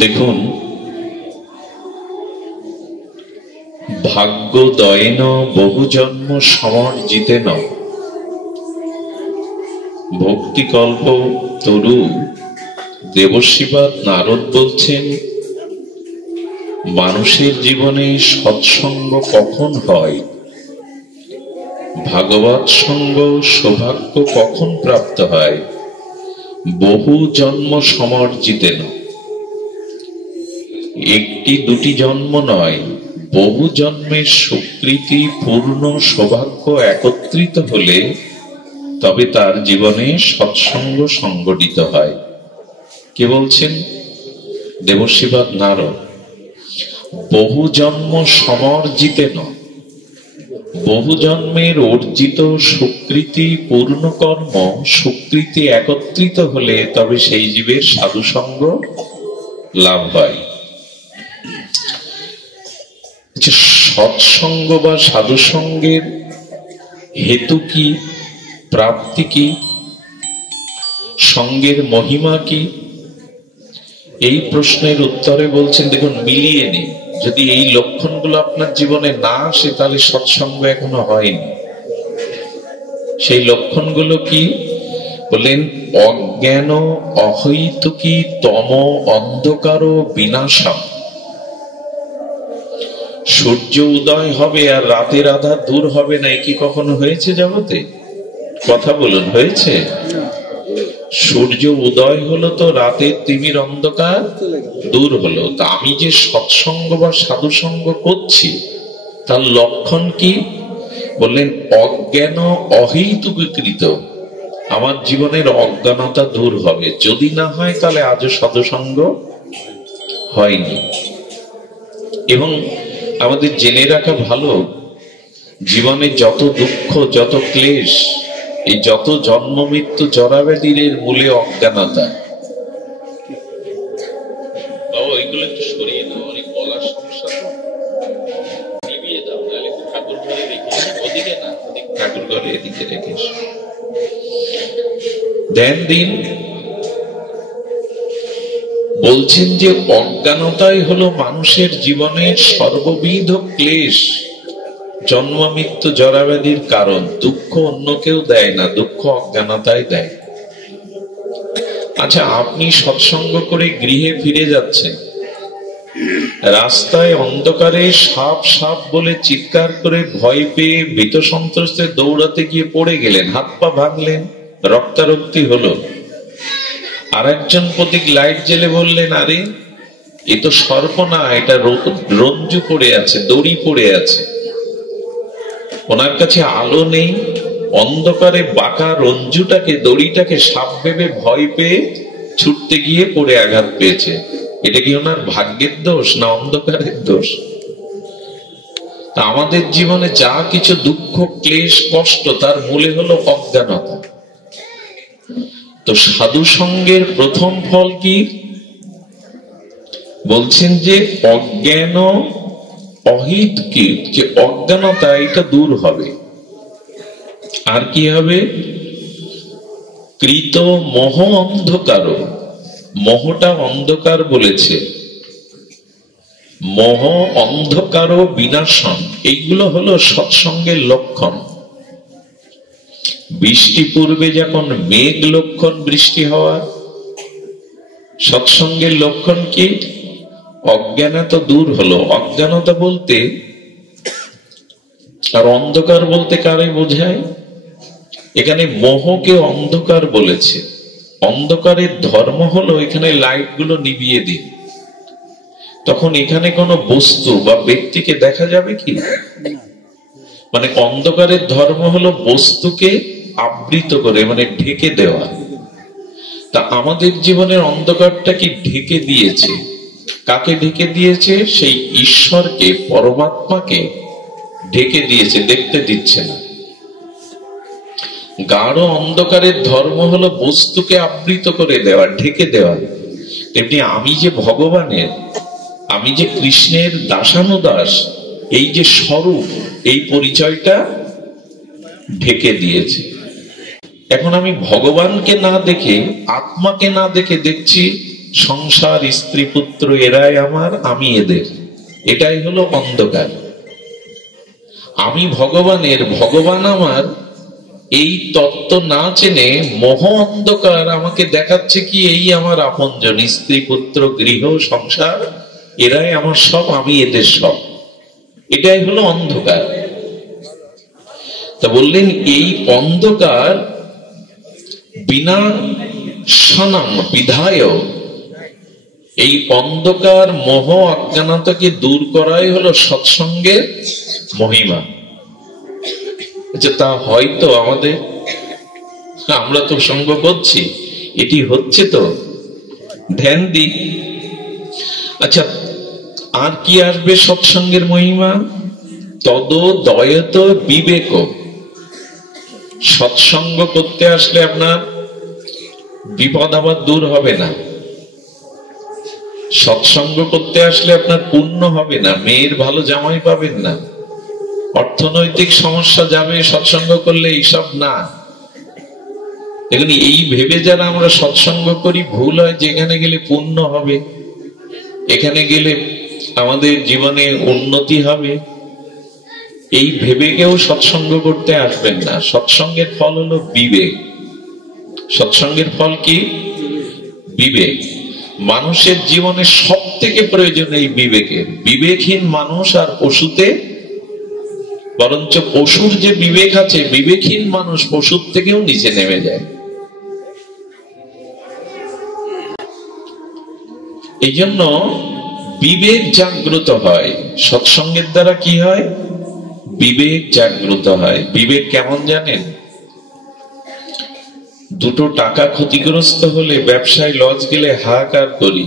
দেখুন, ভাগ্য দয়েন বহু জন্ম সমর্জিতেন ভক্তিকল্প তরু দেবশিবাদ নারদ বলছেন, মানুষের জীবনে সৎসঙ্গ কখন হয়, ভাগবত সঙ্গ সৌভাগ্য কখন প্রাপ্ত হয়, বহু জন্ম সমর্জিতেন। একটি দুটি জন্ম নয়, বহু জন্মের স্বীকৃতি পূর্ণ সৌভাগ্য একত্রিত হলে তবে তার জীবনে সৎসঙ্গ সংগঠিত হয়। কে বলছেন? দেবশিবাদ নারদ। বহু জন্ম সমর্জিতেন, বহু জন্মের অর্জিত সুকৃতি পূর্ণ কর্ম সুকৃতি একত্রিত হলে তবে সেই জীবের সাধুসঙ্গ লাভ হয়। সৎসঙ্গ বা সাধুসঙ্গের হেতু কি, প্রাপ্তি কি, সঙ্গের মহিমা কি, এই প্রশ্নের উত্তরে বলছেন, দেখুন মিলিয়ে নিন। যদি এই লক্ষণগুলো আপনার জীবনে না আসে তাহলে সৎসঙ্গ এখনো হয়নি। সেই লক্ষণগুলো কি বলেন? অজ্ঞান অহৈতুকী তম অন্ধকার বিনাশম। সূর্য উদয় হবে আর রাতের আধার দূর হবে না, কি কখনো হয়েছে জগতে? কথা বলুন, হয়েছে? সূর্য উদয় হলো তো রাতের তিমির অন্ধকার দূর হলো। তা আমি যে সৎসঙ্গ বা সাধুসঙ্গ করছি তার লক্ষণ কি বললেন? অজ্ঞান অহৈতুকীকৃত, আমার জীবনের অজ্ঞানতা দূর হবে। যদি না হয় তাহলে আজও সাধুসঙ্গ হয়নি। এবং আমাদের জেনে রাখা ভালো, জীবনে যত দুঃখ, যত ক্লেশ, এই যত জন্ম মৃত্যু জরাব্যাধির মূলে অজ্ঞানতা। ওইগুলো একটু সরিয়ে দাও, অনেক বলার সমস্যা তো, নিভিয়ে দাও, নাহলে ঠাকুর ঘরে রেখে, ওদিকে না, ঠাকুর ঘরে এদিকে রেখে দেন দিন। বলছেন যে অজ্ঞানতাই হলো মানুষের জীবনের সর্ববিধ ক্লেশ, জন্ম মৃত্যু জরাব্যাধির কারণ। দুঃখ অন্য কেউ দেয় না, দুঃখ অজ্ঞানতাই দেয়। আচ্ছা, আপনি সৎসঙ্গ করে গৃহে ফিরে যাচ্ছেন, রাস্তায় অন্ধকারে সাপ সাপ বলে চিৎকার করে ভয় পেয়ে ভীত সন্ত্রস্তে দৌড়াতে গিয়ে পড়ে গেলেন, হাত পা ভাঙলেন, রক্তারক্তি হলো। আর একজন প্রতীক লাইট জেলে বললেন, আরে এ তো সর্প না, এটা রঞ্জু পড়ে আছে, দড়ি পড়ে আছে। ওনার কাছে আলো নেই, অন্ধকারে বাঁকা রঞ্জুটাকে, দড়িটাকে সাপ ভেবে ভয় পেয়ে ছুটতে গিয়ে পড়ে আঘাত পেয়েছে। এটা কি ওনার ভাগ্যের দোষ না অন্ধকারের দোষ? তা আমাদের জীবনে যা কিছু দুঃখ ক্লেশ কষ্ট, তার মূলে হলো অজ্ঞানতা। তো সাধু সঙ্গের প্রথম ফল কি বলছেন? যে অজ্ঞান অহিতকি, যে অজ্ঞানতা, এটা দূর হবে। আর কি হবে? কৃত মোহ অন্ধকার, মোহটা অন্ধকার বলেছে, মোহ অন্ধকার বিনাশন, এইগুলো হলো সৎসঙ্গের লক্ষণ। বৃষ্টি পূর্বে যখন মেঘ লক্ষণ বৃষ্টি হওয়ার, সৎসঙ্গের লক্ষণ কি? অজ্ঞানতা দূর হলো। অজ্ঞানতা বলতে আর অন্ধকার বলতে কারে বোঝায়? এখানে মোহকে অন্ধকার বলেছে। অন্ধকারের ধর্ম হলো এখানে লাইট গুলো নিভিয়ে দিন, তখন এখানে কোনো বস্তু বা ব্যক্তিকে দেখা যাবে কি? মানে অন্ধকারের ধর্ম হলো বস্তুকে আবৃত করে, মানে ঢেকে দেওয়া। তা আমাদের জীবনের অন্ধকারটা কি ঢেকে দিয়েছে? কাকে ঢেকে দিয়েছে? সেই ঈশ্বরকে, পরমাত্মাকে ঢেকে দিয়েছে, দেখতে দিচ্ছে না। গাঢ় অন্ধকারের ধর্ম হলো বস্তুকে আবৃত করে দেওয়া, ঢেকে দেওয়া। তেমনি আমি যে ভগবানের, আমি যে কৃষ্ণের দাসানুদাস, এই যে স্বরূপ, এই পরিচয়টা ঢেকে দিয়েছে। এখন আমি ভগবানকে না দেখে, আত্মাকে না দেখে দেখছি সংসার, স্ত্রী, পুত্র এরাই আমার, আমি এদের, এটাই হলো অন্ধকার। আমি ভগবানের, ভগবান আমার, এই তত্ত্ব না জেনে মোহ অন্ধকার আমাকে দেখাচ্ছে কি এই আমার আপনজন, স্ত্রী, পুত্র, গৃহ, সংসার এরাই আমার সব, আমি এদের সব, এটাই হলো অন্ধকার। তা বললেন এই অন্ধকার বিনা সনাম বিধায়, এই অন্ধকার মোহ অজ্ঞানতাকে দূর করাই হলো সৎসঙ্গের মহিমা। তা হয়তো আমাদের, আমরা তো সঙ্গ করছি, এটি হচ্ছে তো, ধ্যান দিই। আচ্ছা, আর কি আসবে সৎসঙ্গের মহিমা? তদ দয়ত বিবেক। সৎসঙ্গ করতে আসলে আপনার বিপদ আবার দূর হবে না, সৎসঙ্গ করতে আসলে আপনার পুণ্য হবে না, মেয়ের ভালো জামাই পাবেন না, অর্থনৈতিক সমস্যা যাবে সৎসঙ্গ করলে, এইসব না। দেখুন, এই ভেবে যারা আমরা সৎসঙ্গ করি, ভুল হয়। যেখানে গেলে পুণ্য হবে, এখানে গেলে আমাদের জীবনে উন্নতি হবে, এই ভেবে কেউ সৎসঙ্গ করতে আসবেন না। সৎসঙ্গের ফল হলো বিবেক। সৎসঙ্গের ফল কি? বিবেক। মানুষের জীবনে সব থেকে প্রয়োজন এই বিবেকের। বিবেকহীন মানুষ আর পশুতে, বরঞ্চ পশুর যে বিবেক আছে, বিবেকহীন মানুষ পশুর থেকেও নিচে নেমে যায়। এই জন্য বিবেক জাগ্রত হয় সৎসঙ্গের দ্বারা। কি হয়? বিবেক জাগ্রত হয়। বিবেক কেমন জানেন? দুটো টাকা ক্ষতিগ্রস্ত হলে, ব্যবসায় লস গেলে হাহাকার করি,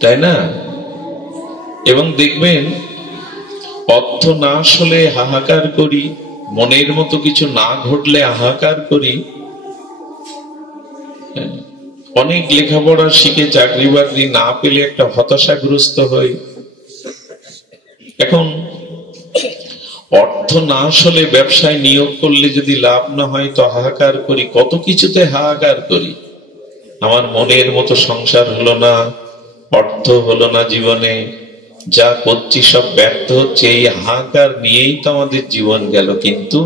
তাই না? এবং দেখবেন অর্থ নাশ হলে হাহাকার করি, মনের মতো কিছু না ঘটলে হাহাকার করি। অনেক লেখাপড়া শিখে চাকরি বাকরি না পেলে একটা হতাশাগ্রস্ত হই। এখন অর্থ নাশ হলে, ব্যবসায় নিয়োগ করলে যদি লাভ না হয় তো হাহাকার করি, কত কিছুতে হাহাকার করি। আমার মনের মতো সংসার হলো না, অর্থ হলো না, জীবনে যা করছি সব ব্যর্থ হচ্ছে, এই হাহাকার নিয়েই তো আমাদের জীবন গেল। কিন্তু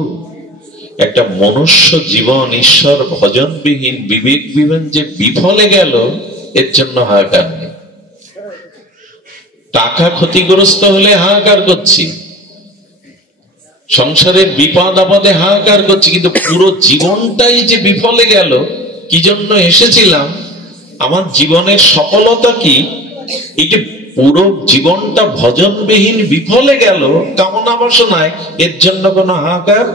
একটা মনুষ্য জীবন ঈশ্বর ভজনবিহীন, বিবেকবিহীন যে বিফলে গেল, এর জন্য হাহাকার নেই। টাকা ক্ষতিগ্রস্ত হলে হাহাকার করছি, সংসারের বিপদ আপদে হাহাকার করছি, কিন্তু পুরো জীবনটাই যে বিফলে গেল, কি জন্য এসেছিলাম, আমার জীবনের সফলতা কি, এই যে পুরো জীবনটা ভজনবিহীন বিফলে গেল কামনা বাসনায়, এর জন্য কোনো হাহাকার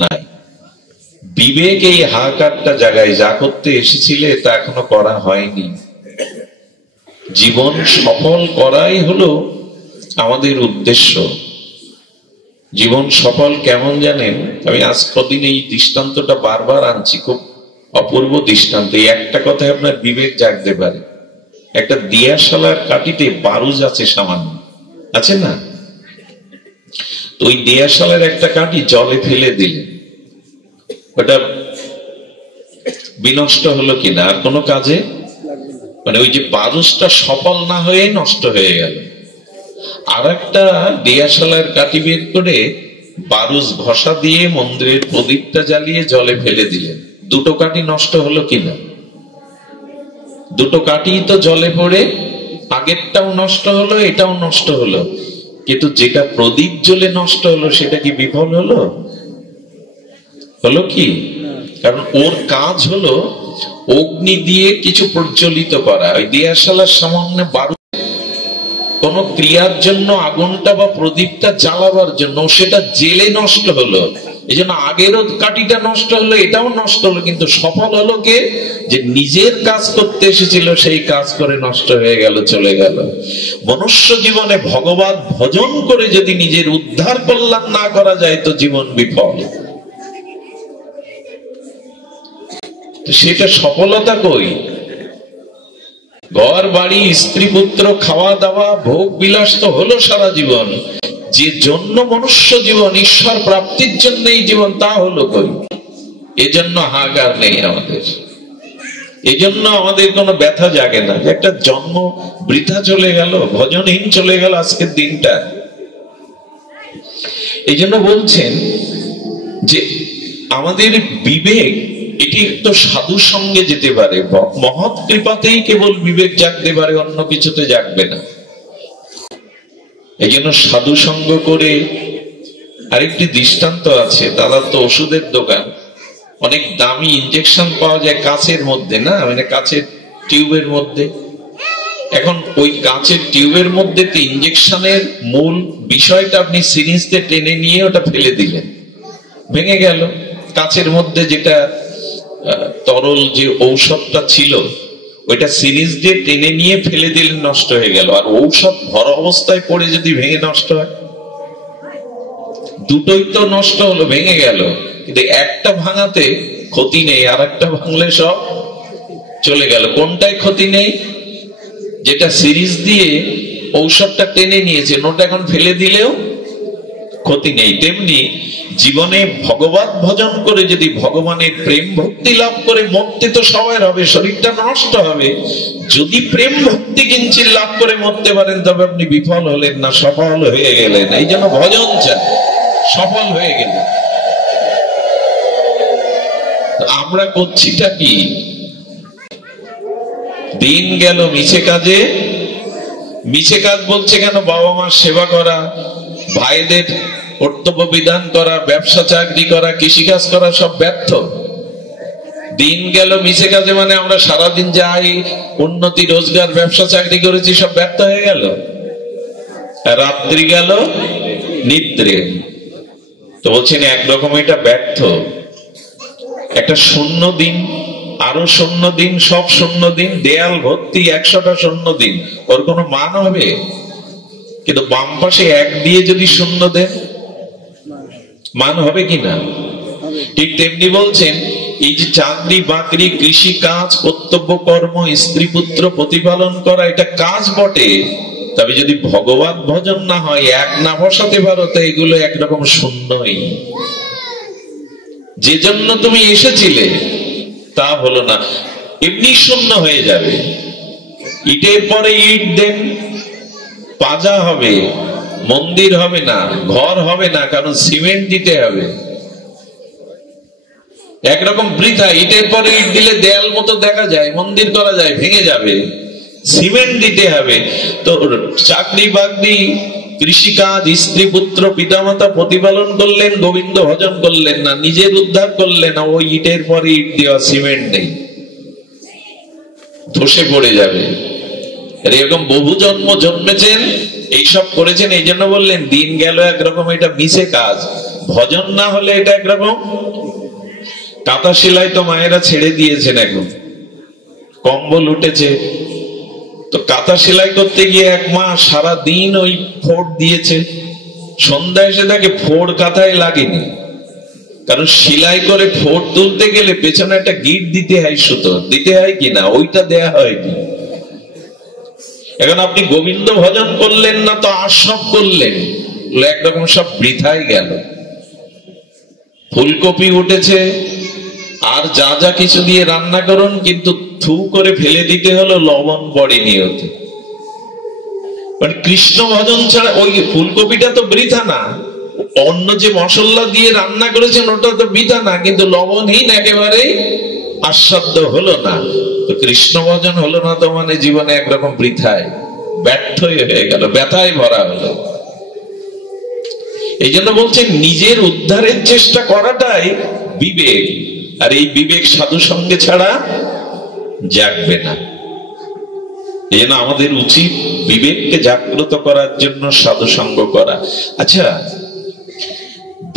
নাই। বিবেক এই হাহাকারটা জায়গায়, যা করতে এসেছিলে তা এখনো করা হয়নি। জীবন সফল করাই হলো আমাদের উদ্দেশ্য। জীবন সফল কেমন জানেন? আমি আজ কদিন এই দৃষ্টান্তটা বারবার আনছি, খুব অপূর্ব দৃষ্টান্ত। এই একটা কথায় আপনার বিবেক জাগতে পারে। একটা দিয়াশালার কাঠিতে বারুজ আছে, সামান্য আছে না? তো ওই দিয়াশালার একটা কাঠি জলে ফেলে দিলে ওটা বিনষ্ট হলো কিনা, আর কোনো কাজে, মানে ওই যে বারুজটা সফল না হয়ে নষ্ট হয়ে গেল। আর একটা দিয়াশালার কাঠি বের করে বারুজ ঘষা দিয়ে মন্দিরের প্রদীপটা জ্বালিয়ে জলে ফেলে দিলেন। দুটো কাঠি নষ্ট হলো কিনা? দুটো কাঠি তো জলে পড়ে, আগেরটাও নষ্ট হলো, এটাও নষ্ট হলো। কিন্তু যেটা প্রদীপ জ্বলে নষ্ট হলো, সেটা কি বিফল হলো? হলো কি? কারণ ওর কাজ হলো অগ্নি দিয়ে কিছু প্রজ্বলিত করা। ওই দিয়াশালার সামান্য বারুদ কোন ক্রিয়ার জন্য, আগুনটা বা প্রদীপটা জ্বালাবার জন্য, সেটা জেলে নষ্ট হলো। এই জন্য আগেরও কাঠিটা নষ্ট হলো, এটাও নষ্ট হলো, কিন্তু সফল হলো কে? যে নিজের কাজ করতে এসেছিল, সেই কাজ করে নষ্ট হয়ে গেল, চলে গেল। মনুষ্য জীবনে ভগবান ভজন করে যদি নিজের উদ্ধার কল্যাণ না করা যায়, তো জীবন বিফল। সেটা সফলতা কই? ঘর বাড়ি, স্ত্রী পুত্র, খাওয়া দাওয়া, ভোগ বিলাস তো হলো সারা জীবন। যে জন্য মনুষ্য জীবন, ঈশ্বর প্রাপ্তির জন্য এই জীবন, তা হলো কই? এজন্য হাহাকার নেই আমাদের। এই জন্য আমাদের কোনো ব্যথা জাগে না যে একটা জন্ম বৃথা চলে গেল, ভজনহীন চলে গেল আজকের দিনটা। এই জন্য বলছেন যে আমাদের বিবেক এটি তো সাধুর সঙ্গে যেতে পারে, মহৎ কৃপাতেই কেবল বিবেক জাগতে পারে, অন্য কিছুতে জাগবে না। এই জন্য সাধু সঙ্গ করে। আরেকটি দৃষ্টান্ত আছে, দাদা তো ওষুধের দোকান, অনেক দামি ইনজেকশন পাওয়া যায় কাঁচের মধ্যে, না মানে কাঁচের টিউবের মধ্যে। এখন ওই কাঁচের টিউবের মধ্যে তো ইনজেকশনের মূল বিষয়টা আপনি সিরিঞ্জ দিয়ে টেনে নিয়ে ওটা ফেলে দিলেন, ভেঙে গেল। কাঁচের মধ্যে যেটা তরল যে ঔষধটা ছিল ওইটা সিরিঞ্জ দিয়ে টেনে নিয়ে ফেলে দিলেন, নষ্ট হয়ে গেল। আর ঔষধ ভরা অবস্থায় পড়ে যদি ভেঙে নষ্ট হয়, দুটোই তো নষ্ট হলো, ভেঙে গেল। কিন্তু একটা ভাঙাতে ক্ষতি নেই, আর একটা ভাঙলে সব চলে গেল। কোনটাই ক্ষতি নেই? যেটা সিরিজ দিয়ে ঔষধটা টেনে নিয়েছে, ওটা এখন ফেলে দিলেও ক্ষতি নেই। তেমনি জীবনে ভগবত ভজন করে যদি ভগবানের প্রেম ভক্তি লাভ করে মরতে তো সবাই হবে, শরীরটা নষ্ট হবে। যদি প্রেম ভক্তি কিঞ্চিত লাভ করে মরতে পারেন তবে আপনি বিফল হলেন না, সফল হয়ে গেলেন। এই জন্য ভজন চাই, সফল হয়ে গেলেন। আমরা করছিটা কি? দিন গেল মিছে কাজে। মিছে কাজ বলছে কেন? বাবা মার সেবা করা, ভাইদের কর্তব্য বিধান করা, ব্যবসা চাকরি করা, কৃষিকাজ করা, সব ব্যর্থ। দিন গেল মিছে কাজে মানে আমরা সারাদিন যাই, উন্নতি রোজগার ব্যবসা চাকরি করেছি, সব ব্যর্থ হয়ে গেল। রাত্রি গেল নিদ্রে। তো বলছেন একরকম এটা ব্যর্থ। একটা শূন্য দিন, আরো শূন্য দিন, সব শূন্য দিন, দেয়াল ভর্তি 100টা শূন্য দিন, ওর কোনো মান হবে? কিন্তু বাম পাশে 1 দিয়ে যদি শূন্য দেন, মান হবে কিনা? ঠিক তেমনি বলছেন এই যে চাকরি বাকরি, কৃষি কাজ, কর্তব্য কর্ম, স্ত্রী পুত্র প্রতিপালন করা, এটা কাজ বটে, তবে যদি ভগবত ভজন না হয়, এক না বসাতে পারো, তো এগুলো একরকম শূন্যই। যে জন্য তুমি এসেছিলে তা হলো না, এমনি শূন্য হয়ে যাবে। ইটের পরে ইট দেন, পাজা হবে, মন্দির হবে না, ঘর হবে না, কারণ সিমেন্ট দিতে হবে। একরকম বৃথা। ইটের পরে ইট দিলে দেয়াল মতো দেখা যায়, মন্দির করা যায়, ভেঙে যাবে, সিমেন্ট দিতে হবে। তো চাকরি বাকরি, কৃষিকাজ, স্ত্রী পুত্র পিতামাতা প্রতিপালন করলেন, গোবিন্দ ভজন করলেন না, নিজের উদ্ধার করলেন না, ওই ইটের পরে ইট দেওয়া, সিমেন্ট নেই, ধসে পড়ে যাবে। এরকম বহু জন্ম জন্মেছেন, এইসব করেছেন। এই জন্য বললেন দিন গেল একরকম, এটা মিছে কাজ। ভজন না হলে এটা একরকম। কাঁথা সেলাই তো মায়েরা ছেড়ে দিয়েছেন, এখন কম্বল উঠেছে। তো কাঁথা সেলাই করতে গিয়ে 1 মাস সারা দিন ওই ফোড় দিয়েছে, সন্ধ্যা এসে তাকে ফোড় কাঁথায় লাগেনি, কারণ সেলাই করে ফোড় তুলতে গেলে পেছনে একটা গিট দিতে হয়, সুতো দিতে হয় কিনা, ওইটা দেয়া হয়নি। এখন আপনি গোবিন্দ ভজন করলেন না, তো আর সব করলেন, একরকম সব বৃথাই গেল। ফুলকপি উঠেছে, আর যা যা কিছু দিয়ে রান্না করুন, কিন্তু থু করে ফেলে দিতে হলো, লবণ পড়েনি ওতে। মানে কৃষ্ণ ভজন ছাড়া ওই ফুলকপিটা তো বৃথা না, অন্য যে মশলা দিয়ে রান্না করেছেন ওটা তো বৃথা না, কিন্তু লবণহীন একেবারেই আস্বাদ্য হলো না। তো কৃষ্ণ ভজন হলো না, তো মানে জীবনে একরকম বৃথায়, ব্যর্থ হয়ে গেল, ব্যথায় ভরা হলো। এই জন্য বলছেন নিজের উদ্ধারের চেষ্টা করাটাই বিবেক, আর এই বিবেক সাধু সঙ্গে ছাড়া জাগবে না। এই জন্য আমাদের উচিত বিবেককে জাগ্রত করার জন্য সাধু সঙ্গ করা। আচ্ছা,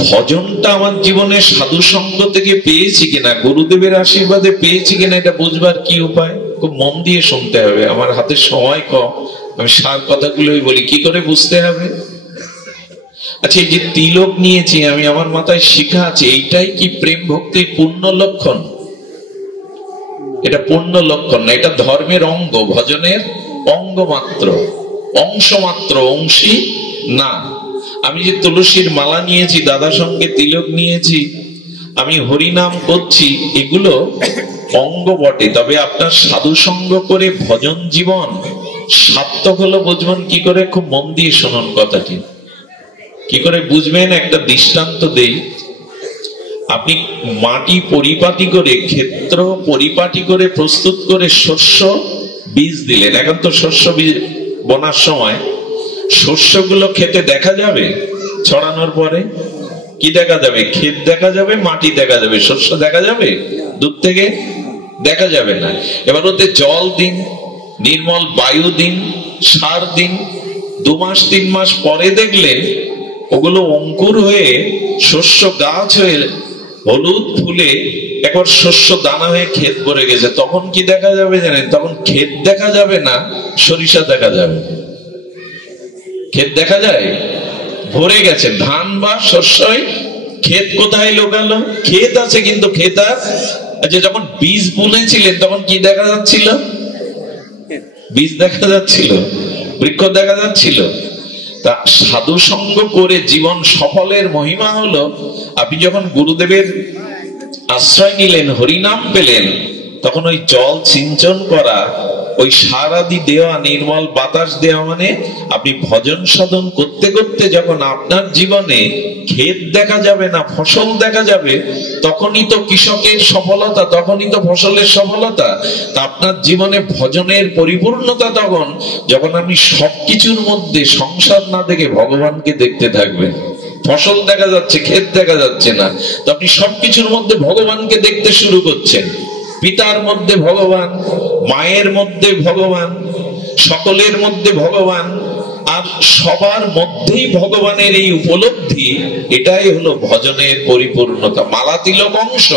ভজনটা আমার জীবনে সাধু সঙ্গ থেকে পেয়েছি কিনা, গুরুদেবের আশীর্বাদে পেয়েছি কিনা, এটা বুঝবার কি উপায়? খুব মন দিয়ে শুনতে হবে, আমার হাতে সময় কম, আমি সার কথাগুলোই বলি। কি করে বুঝতে হবে? আচ্ছা, এই যে তিলক নিয়েছি আমি, আমার মাথায় শিখা আছে, এইটাই কি প্রেম ভক্তির পূর্ণ লক্ষণ? এটা পূর্ণ লক্ষণ না, এটা ধর্মের অঙ্গ, ভজনের অঙ্গ মাত্র, অংশ মাত্র, অংশী না। আমি যে তুলসীর মালা নিয়েছি, দাদা সঙ্গে তিলক নিয়েছি, আমি হরিনাম করছি, এগুলো অঙ্গ বটে, তবে আপনার সাধু সঙ্গ করে ভজন জীবন সার্থক হলো বুঝবেন কি করে? খুব মন দিয়ে শুনুন কথাটি। কি করে বুঝবেন? একটা দৃষ্টান্ত দেই। আপনি মাটি পরিপাটি করে, ক্ষেত্র পরিপাটি করে প্রস্তুত করে শস্য বীজ দিলেন। এখন তো শস্য বীজ বোনার সময় শস্যগুলো খেতে দেখা যাবে? ছড়ানোর পরে কি দেখা যাবে? ক্ষেত দেখা যাবে, মাটি দেখা যাবে, শস্য দেখা যাবে? দূর থেকে দেখা যাবে না। এবার ওতে জল দিন, নির্মল বায়ু দিন, সার দিন। 2 মাস 3 মাস পরে দেখলেন ওগুলো অঙ্কুর হয়ে শস্য গাছ হয়ে হলুদ ফুলে একবার শস্য দানা হয়ে ক্ষেত ভরে গেছে। তখন কি দেখা যাবে জানেন? তখন ক্ষেত দেখা যাবে না, সরিষা দেখা যাবে। ক্ষেত দেখা যায়? ভরে গেছে ধান বা শস্যই। ক্ষেত কোথায় লোকালো? ক্ষেত আছে, কিন্তু ক্ষেত আর যে যখন বীজ বুনেছিলেন তখন কি দেখা যাচ্ছিল? বীজ দেখা যাচ্ছিল, বৃক্ষ দেখা যাচ্ছিল। তা সাধু সঙ্গ করে জীবন সফলের মহিমা হলো, আপনি যখন গুরুদেবের আশ্রয় নিলেন, হরিনাম পেলেন, তখন ওই জল সিঞ্চন করা, ওই সারাদি দেওয়া, নির্মল বাতাস দেওয়া, মানে আপনি ভজন সাধন করতে করতে যখন আপনার জীবনে ক্ষেত দেখা যাবে না, ফসল দেখা যাবে, তখনই তো কৃষকের সফলতা, তখনই তো ফসলের সফলতা। তা আপনার জীবনে ভজনের পরিপূর্ণতা তখন, যখন আপনি সবকিছুর মধ্যে সংসার না দেখে ভগবানকে দেখতে থাকবেন। ফসল দেখা যাচ্ছে, ক্ষেত দেখা যাচ্ছে না, তো আপনি সবকিছুর মধ্যে ভগবানকে দেখতে শুরু করছেন। পিতার মধ্যে ভগবান, মায়ের মধ্যে ভগবান, সকলের মধ্যে ভগবান, আর সবার মধ্যেই ভগবানের এই উপলব্ধি, এটাই হলো ভজনের পরিপূর্ণতা। মালা তিলক অংশ,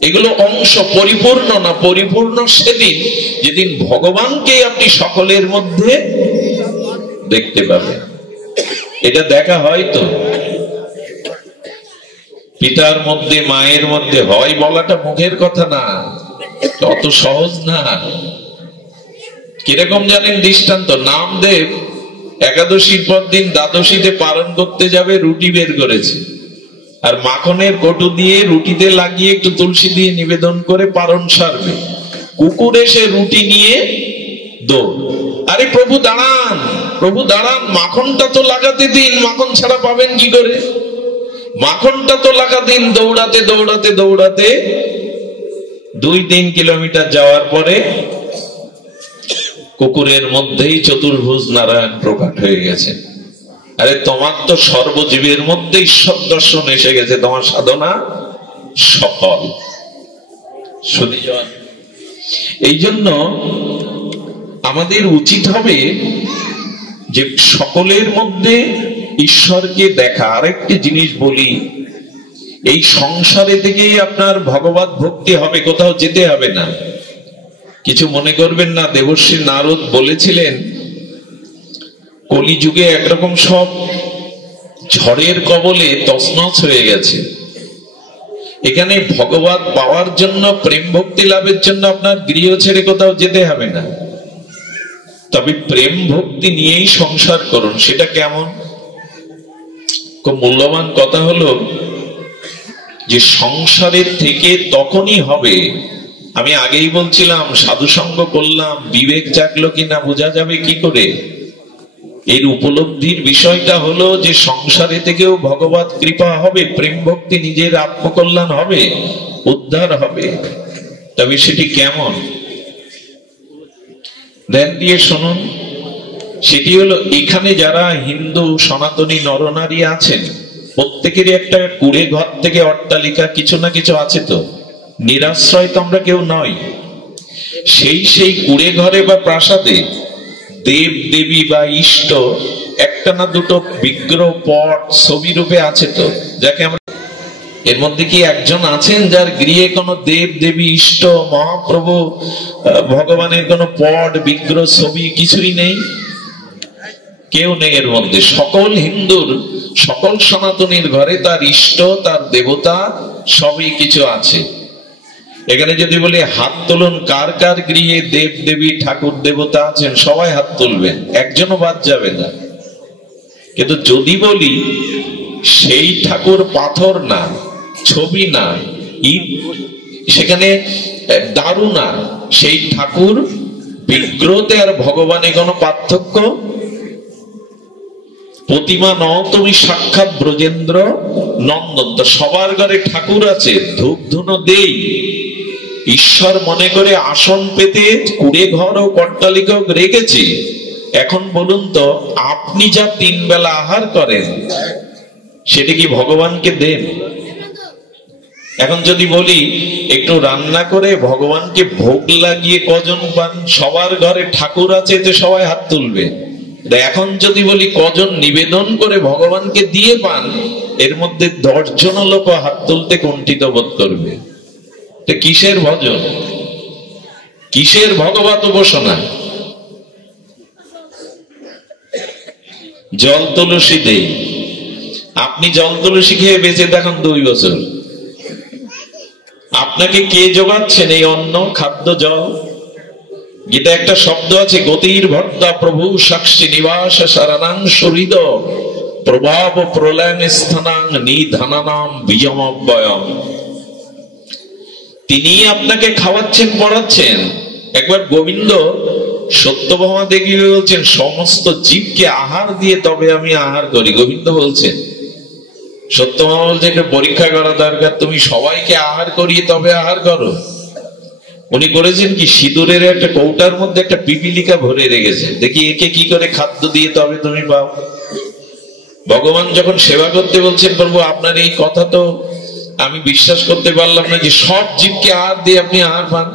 এগুলো অংশ, পরিপূর্ণ না। পরিপূর্ণ সেদিন যেদিন ভগবানকে আপনি সকলের মধ্যে দেখতে পাবেন। এটা দেখা হয় তো? পিতার মধ্যে, মায়ের মধ্যে হয় বলাটা মুখের কথা না, অত সহজ না। কিরকম জানেন দৃষ্টান্ত? নামদেব একাদশীর পর দিন দ্বাদশীতে পালন করতে যাবে, রুটি বের করেছে, আর মাখনের কটু দিয়ে রুটিতে লাগিয়ে একটু তুলসী দিয়ে নিবেদন করে পালন সারবে। কুকুর এসে রুটি নিয়ে দৌড়। আরে প্রভু দাঁড়ান, প্রভু দাঁড়ান, মাখনটা তো লাগাতে দিন, মাখন ছাড়া পাবেন কি করে? মাখনটা তো লাগা দিন। দৌড়াতে দৌড়াতে দৌড়াতে 2-3 কিলোমিটার যাওয়ার পরে কুকুরের মধ্যেই চতুর্ভুজ নারায়ণ প্রকট হয়ে গেছে। আরে তোমার তো সর্বজীবের মধ্যে ঈশ্বর দর্শন এসে গেছে, তোমার সাধনা সফল। এই জন্য আমাদের উচিত হবে যে সকলের মধ্যে ঈশ্বরকে দেখা। আরেকটি জিনিস বলি, এই সংসারে থেকেই আপনার ভগবত ভক্তি হবে, কোথাও যেতে হবে না। কিছু মনে করবেন না, দেবর্ষী নারদ বলেছিলেন কলিযুগে একরকম সব ঝড়ের কবলে তছনছ হয়ে গেছে। এখানে ভগবত পাওয়ার জন্য, প্রেম ভক্তি লাভের জন্য আপনার গৃহ ছেড়ে কোথাও যেতে হবে না। তবে প্রেম ভক্তি নিয়েই সংসার করুন। সেটা কেমন? খুব মূল্যবান কথা হলো যে সংসারের থেকে তখনই হবে, আমি আগেই বলছিলাম, সাধু সঙ্গ করলাম, বিবেক জাগলো কিনা বোঝা যাবে কি করে? এর উপলব্ধির বিষয়টা হলো যে সংসারে থেকেও ভগবত কৃপা হবে, প্রেম ভক্তি, নিজের আত্মকল্যাণ হবে, উদ্ধার হবে। তবে সেটি কেমন? ধ্যান দিয়ে শুনুন। সেটি হলো, এখানে যারা হিন্দু সনাতনী নরনারী আছেন, প্রত্যেকেরই একটা কুড়ে ঘর থেকে অট্টালিকা কিছু না কিছু আছে তো। নিরাশ্রয় তো আমরা কেউ নই। সেই কুড়ে ঘরে বা প্রাসাদে দেব দেবী বা ইষ্ট একটা না দুটো বিগ্রহ, পট, ছবি রূপে আছে তো, যাকে আমরা, এর মধ্যে কি একজন আছেন যার গৃহে কোনো দেব দেবী, ইষ্ট, মহাপ্রভু, ভগবানের কোনো পট, বিগ্রহ, ছবি কিছুই নেই? কেউ নেই এর মধ্যে। সকল হিন্দুর, সকল সনাতনীর ঘরে তার ইষ্ট, তার দেবতা সবই কিছু আছে। এখানে যদি বলি হাত তুলুন, কার কার গৃহে দেব দেবী, ঠাকুর, দেবতা আছেন, সবাই হাত তুলবেন, একজনও বাদ যাবে না। কিন্তু যদি বলি সেই ঠাকুর পাথর না, ছবি না, ইট সেখানে দারু না, সেই ঠাকুর বিগ্রহতে আর ভগবানে কোনো পার্থক্য। প্রতিমা ন তুমি সাক্ষাৎ ব্রজেন্দ্র নন্দন। তো সবার ঘরে ঠাকুর আছে, ধূপ ধুনো দেই, ঈশ্বর মনে করে আসন পেতে কুড়ে ঘর ও কট্টালিকাও রেখেছি। এখন বলুন তো, আপনি যা 3 বেলা আহার করেন সেটা কি ভগবানকে দেন? এখন যদি বলি একটু রান্না করে ভগবানকে ভোগ লাগিয়ে কজন পান? সবার ঘরে ঠাকুর আছে, তো সবাই হাত তুলবে। এখন যদি বলি কজন নিবেদন করে ভগবানকে দিয়ে পান, এর মধ্যে 10 জন লোক হাত তুলতে কুণ্ঠিত বোধ করবে। কিসের ভজন, কিসের ভগবত উপাসনা? জল তুলসী দেই, আপনি জল তুলসী খেয়ে বেঁচে থাকুন 2 বছর, আপনাকে কে যোগাচ্ছেন এই অন্ন খাদ্য জল? গীতা একটা শব্দ আছে, গতির ভর্তা প্রভু সাক্ষী নিবাস সারানাং শরীদ প্রভাব প্রলয়ন স্থানাং নিধানানাম বিজমব্যয়ম। তিনি আপনাকে খাওয়াচ্ছেন, পড়াচ্ছেন। একবার গোবিন্দ সত্যভামা দেখি বলছেন, সমস্ত জীবকে আহার দিয়ে তবে আমি আহার করি। গোবিন্দ বলছেন, সত্যভামা বলছে একটা পরীক্ষা করা দরকার, তুমি সবাইকে আহার করিয়ে তবে আহার করো। উনি করেছেন কি, সিঁদুরের একটা কৌটার মধ্যে একটা পিপিলিকা ভরে রেখেছে, দেখি একে কি করে খাদ্য দিয়ে তবে তুমি পাও। ভগবান যখন সেবা করতে বলছেন, প্রভু আপনার এই কথা তো আমি বিশ্বাস করতে পারলাম না যে সব জীবকে আহার দিয়ে আপনি আহার পান।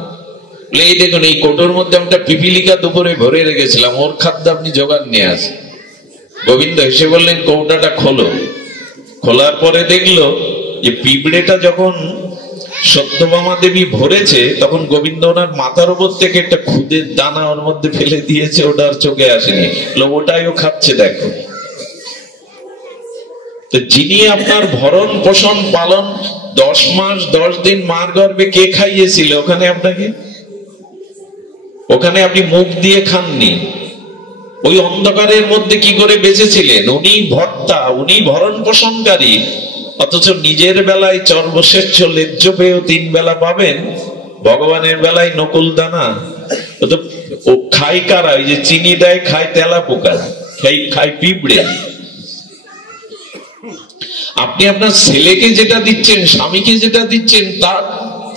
এই দেখুন, এই কৌটোর মধ্যে একটা পিপিলিকা দুপুরে ভরে রেখেছিলাম, ওর খাদ্য আপনি জোগাড় নিয়ে আসেন। গোবিন্দ হেসে বললেন, কৌটাটা খোলো। খোলার পরে দেখলো যে পিঁপড়েটা যখন সত্যভামা দেবী ভরেছে, তখন গোবিন্দ ওনার মাথার উপর থেকে একটা খুদের দানা ওর মধ্যে ফেলে দিয়েছে, ওটা আর চোখে আসেনি। ওটাইও খাচ্ছে, দেখো। তো যিনি আপনার ভরণ পোষণ পালন 10 মাস 10 দিন মার গর্ভে কে খাইয়েছিল? ওখানে আপনাকে, ওখানে আপনি মুখ দিয়ে খাননি। ওই অন্ধকারের মধ্যে কি করে বেঁচেছিলেন? উনি ভর্তা, উনি ভরণ পোষণকারী, অথচ নিজের বেলায় চর্বশেষ্য লেজ্জ পেয়েও 3 বেলা পাবেন, ভগবানের বেলায় নকুল দানা। ও খাই কারা? ওই যে চিনি দেয় খায় তেলা পোকা, খাই পিঁপড়ে। আপনি আপনার ছেলেকে যেটা দিচ্ছেন, স্বামীকে যেটা দিচ্ছেন, তা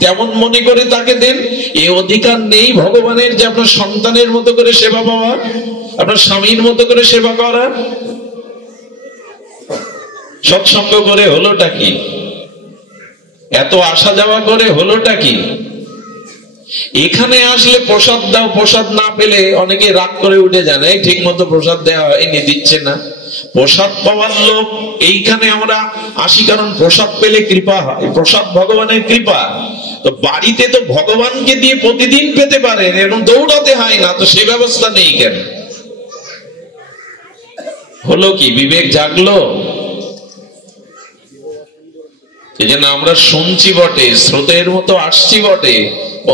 তেমন মনে করে তাকে দেন। এ অধিকার নেই ভগবানের যে আপনার সন্তানের মতো করে সেবা পাওয়া, আপনার স্বামীর মতো করে সেবা করা। সৎসঙ্গ করে হলোটা কি? এত আসা যাওয়া করে হলোটা কি? এখানে আসলে প্রসাদ দাও, প্রসাদ না পেলে অনেকে রাগ করে উঠে যান, এই ঠিক মতো প্রসাদ দেওয়া হয়নি, দিচ্ছে না। প্রসাদ পাওয়ার লোক এইখানে আমরা আসি কারণ প্রসাদ পেলে কৃপা হয়, প্রসাদ ভগবানের কৃপা। তো বাড়িতে তো ভগবানকে দিয়ে প্রতিদিন পেতে পারেন, এরকম দৌড়াতে হয় না, তো সে ব্যবস্থা নেই কেন? হলো কি? বিবেক জাগলো? এই জন্য আমরা শুনছি বটে, স্রোতের মতো আসছি বটে,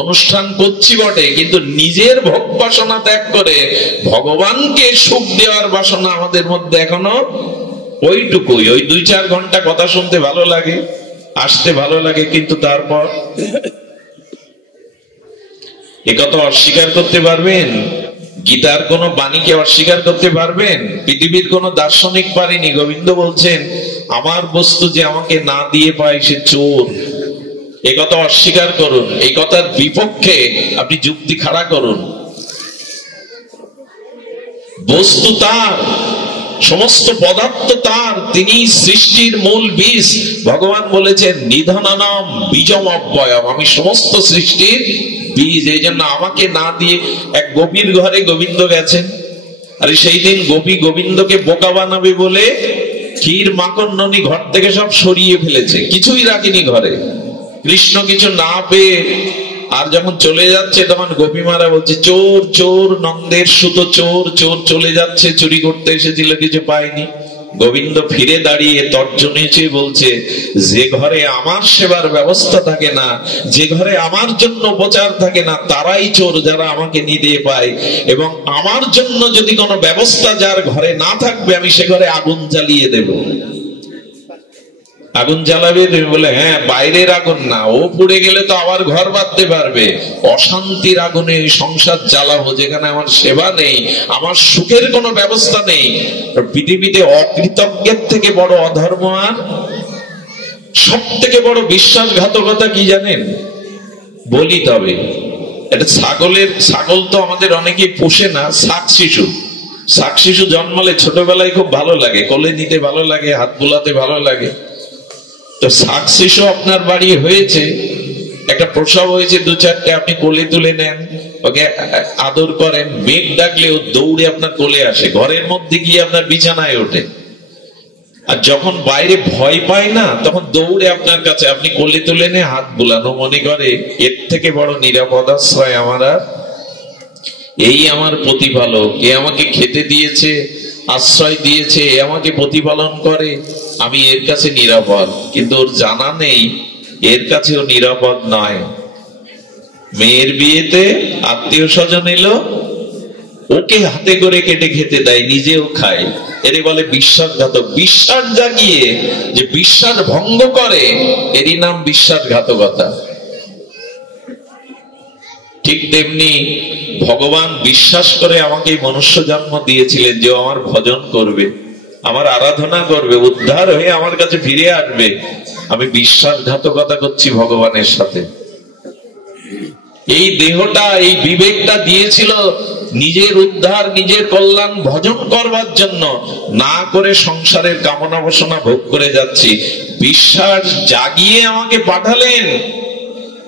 অনুষ্ঠান করছি বটে, কিন্তু নিজের ভোগ বাসনা ত্যাগ করে ভগবানকে সুখ দেওয়ার বাসনা আমাদের মধ্যে এখনো ওইটুকুই। ওই 2-4 ঘন্টা কথা শুনতে ভালো লাগে, আসতে ভালো লাগে, কিন্তু তারপর একথা অস্বীকার করতে পারবেন? গীতার কোন বাণীকে অস্বীকার করতে পারবেন? পৃথিবীর কোন দার্শনিক পারেনি। গোবিন্দ বলছেন, আমার বস্তু যে আমাকে না দিয়ে পায় সে চোর। এই কথা অস্বীকার করুন, এই কথার বিপক্ষে আপনি যুক্তি খাড়া করুন। বস্তু তার, সমস্ত পদার্থ তার, তিনি সৃষ্টির মূল বীজ। ভগবান বলেছেন, নিধানানাম বীজম অব্যয়ম, আমি সমস্ত সৃষ্টির বীজ। এই জন্য আমাকে না দিয়ে এক গোপীর ঘরে গোবিন্দ গেছেন, আর সেই দিন গোপী গোবিন্দকে বোকা বানাবে বলে ক্ষীর মাখন ননি ঘর থেকে সব সরিয়ে ফেলেছে, কিছুই রাখিনি ঘরে। কৃষ্ণ কিছু না পেয়ে আর যখন চলে যাচ্ছে, তখন গোপীমারা বলছে, চোর চোর, নন্দের সুতো চোর, চোর চলে যাচ্ছে, চুরি করতে এসেছিল, কিছু পায়নি। গোবিন্দ ফিরে দাঁড়িয়ে তর্জনীছে বলছে, যে ঘরে আমার সেবার ব্যবস্থা থাকে না, যে ঘরে আমার জন্য উপচার থাকে না, তারাই চোর, যারা আমাকে নিয়ে পায়। এবং আমার জন্য যদি কোনো ব্যবস্থা যার ঘরে না থাকবে, আমি সে ঘরে আগুন জ্বালিয়ে দেব। আগুন জ্বালাবে, তুমি বলে হ্যাঁ বাইরের আগুন না, ও পুড়ে গেলে তো আবার ঘর বাঁধতে পারবে। অশান্তির আগুনে সংসার জ্বালাবো যেখানে আমার সেবা নেই, আমার সুখের কোনো ব্যবস্থা নেই। পৃথিবীতে অকৃতজ্ঞের থেকে বড় অধর্ম আর সব থেকে বড় বিশ্বাসঘাতকতা কি জানেন? বলি তবে এটা ছাগল তো আমাদের অনেকেই পোষে না। শাক শিশু জন্মালে ছোটবেলায় খুব ভালো লাগে, কোলে নিতে ভালো লাগে, হাত বুলাতে ভালো লাগে। তো শাক শিশু আপনার বাড়ি হয়েছে, একটা প্রসব হয়েছে, 2-4টে, আপনি কোলে তুলে নেন, ওকে আদর করেন, মেঘ ডাকলে ও দৌড়ে আপনার কোলে আসে, ঘরের মধ্যে গিয়ে আপনার বিছানায় ওঠে। আর যখন বাইরে ভয় পায় না, তখন দৌড়ে আপনার কাছে, আপনি কোলে তুলে নে, হাত বুলানো, মনে করে এর থেকে বড় নিরাপদ আশ্রয় আমার আর, এই আমার প্রতিপালক, এ আমাকে খেতে দিয়েছে, আশ্রয় দিয়েছে, এ আমাকে প্রতিপালন করে, আমি এর কাছে নিরাপদ। কিন্তু ওর জানা নেই এর কাছেও নিরাপদ নয়। মেয়ের বিয়েতে আত্মীয় স্বজন এলো, ওকে হাতে করে কেটে খেতে দেয়, নিজেও খায়, এরে বলে বিশ্বাসঘাতক। বিশ্বাস জাগিয়ে যে বিশ্বাস ভঙ্গ করে, এরই নাম বিশ্বাসঘাতকতা। ঠিক তেমনি ভগবান বিশ্বাস করে আমাকে মনুষ্য জন্ম দিয়েছিলেন যে আমার ভজন করবে, আমার আরাধনা করবে, উদ্ধার হয়ে আমার কাছে ফিরে আসবে। আমি বিশ্বাসঘাতকতা করছি ভগবানের সাথে। এই দেহটা, এই বিবেকটা দিয়েছিল নিজের উদ্ধার, নিজের কল্যাণ ভজন করবার জন্য, না করে সংসারের কামনা বাসনা ভোগ করে যাচ্ছি। বিশ্বাস জাগিয়ে আমাকে পাঠালেন,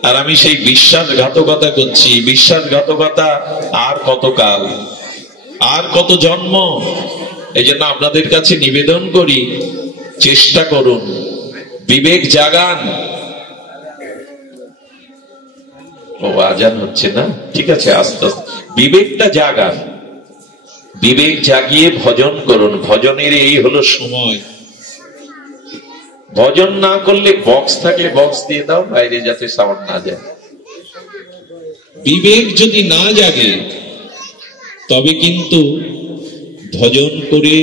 আর আমি সেই বিশ্বাসঘাতকতা করছি। বিশ্বাসঘাতকতা আর কতকাল, আর কত জন্ম? এই জন্য আপনাদের কাছে নিবেদন করি, চেষ্টা করুন, বিবেক জাগান। ও আজান হচ্ছে না, ঠিক আছে, আস্তে আস্তে বিবেকটা জাগান, বিবেক জাগিয়ে ভজন করুন। ভজনের এই হলো সময়। ভজন না করলে বক্স থাকলে বক্স দিয়ে দাও, বাইরে যাতে সাউন্ড না যায়। বিবেক যদি না জাগে তবে কিন্তু ভজন করে,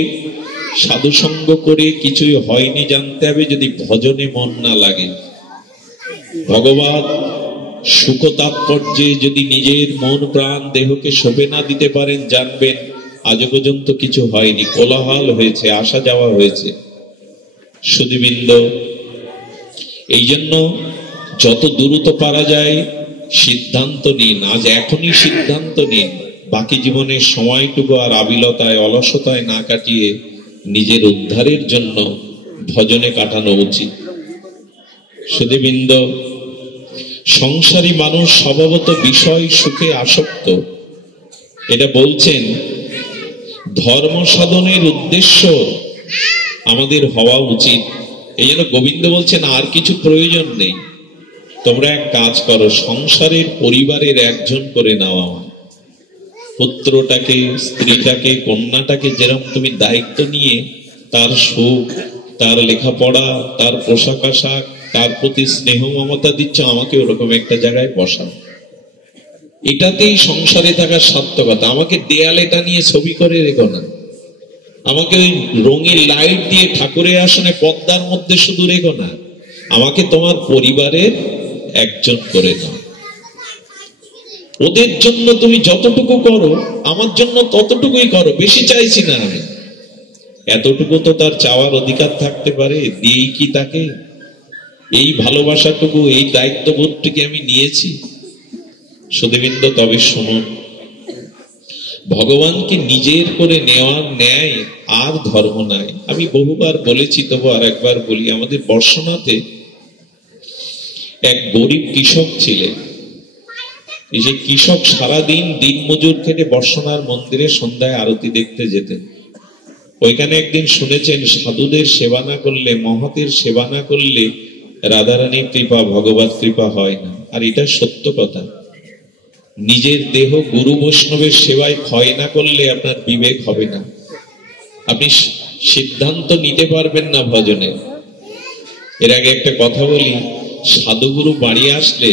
সাধু সঙ্গ করে কিছুই হয়নি জানতে হবে, যদি ভজনে মন না লাগে। ভগবান সুখ তাৎপর্যে যদি নিজের মন প্রাণ দেহকে শোভে না দিতে পারেন, জানবেন আজ পর্যন্ত কিছু হয়নি, কোলাহল হয়েছে, আসা যাওয়া হয়েছে। সুধীবৃন্দ, এই জন্য যত দ্রুত পারা যায় সিদ্ধান্ত নিন, আজ এখনই সিদ্ধান্ত নিন। বাকি জীবনের সময়টুকু আর আবিলতায়, অলসতায় না কাটিয়ে নিজের উদ্ধারের জন্য ভজনে কাটানো উচিত। সুধীবৃন্দ, সংসারী মানুষ স্বভাবত বিষয় সুখে আসক্ত। এটা বলছেন ধর্ম সাধনের উদ্দেশ্য আমাদের হওয়া উচিত। এই জন্য গোবিন্দ বলছেন আর কিছু প্রয়োজন নেই, তোমরা এক কাজ করো, সংসারের পরিবারের একজন করে নাও। আমার পুত্রটাকে, স্ত্রীটাকে, কন্যাটাকে যেরকম তুমি দায়িত্ব নিয়ে তার সুখ, তার লেখাপড়া, তার পোশাক আশাক, তার প্রতি স্নেহ মমতা দিচ্ছ, আমাকে ওরকম একটা জায়গায় বসাও। এটাতেই সংসারে থাকার সার্থকতা। আমাকে দেয়ালে টানিয়ে ছবি করে রেখো না, আমাকে ওই রঙিন লাইট দিয়ে ঠাকুরের আসনে পর্দার মধ্যে শুধু রেখো না, আমাকে তোমার পরিবারের একজন করে নাও। ওদের জন্য তুমি যতটুকু করো, আমার জন্য ততটুকুই করো, বেশি চাইছি না আমি। এতটুকু তো তার চাওয়ার অধিকার থাকতে পারে, দিয়েই কি তাকে এই ভালোবাসাটুকু, এই দায়িত্ববোধটুকু আমি নিয়েছি। সুধীবৃন্দ, তবে শুনুন, ভগবানকে নিজের করে নেওয়ার ন্যায় আর ধর্ম নাই। আমি বহুবার বলেছি, তবু আর একবার বলি। আমাদের বর্ষনাতে এক গরিব কৃষক ছিলেন। এই যে কৃষক সারাদিন দিন মজুর খেটে বর্ষনার মন্দিরে সন্ধ্যায় আরতি দেখতে যেতেন। ওইখানে একদিন শুনেছেন সাধুদের সেবা না করলে, মহতের সেবা না করলে রাধারানীর কৃপা, ভগবত কৃপা হয় না। আর এটা সত্য কথা। নিজের দেহ গুরু বৈষ্ণবের সেবায় ক্ষয় না করলে আপনার বিবেক হবে না, আপনি সিদ্ধান্ত নিতে পারবেন না ভজনে। এর আগে একটা কথা বলি, সাধুগুরু বাড়ি আসলে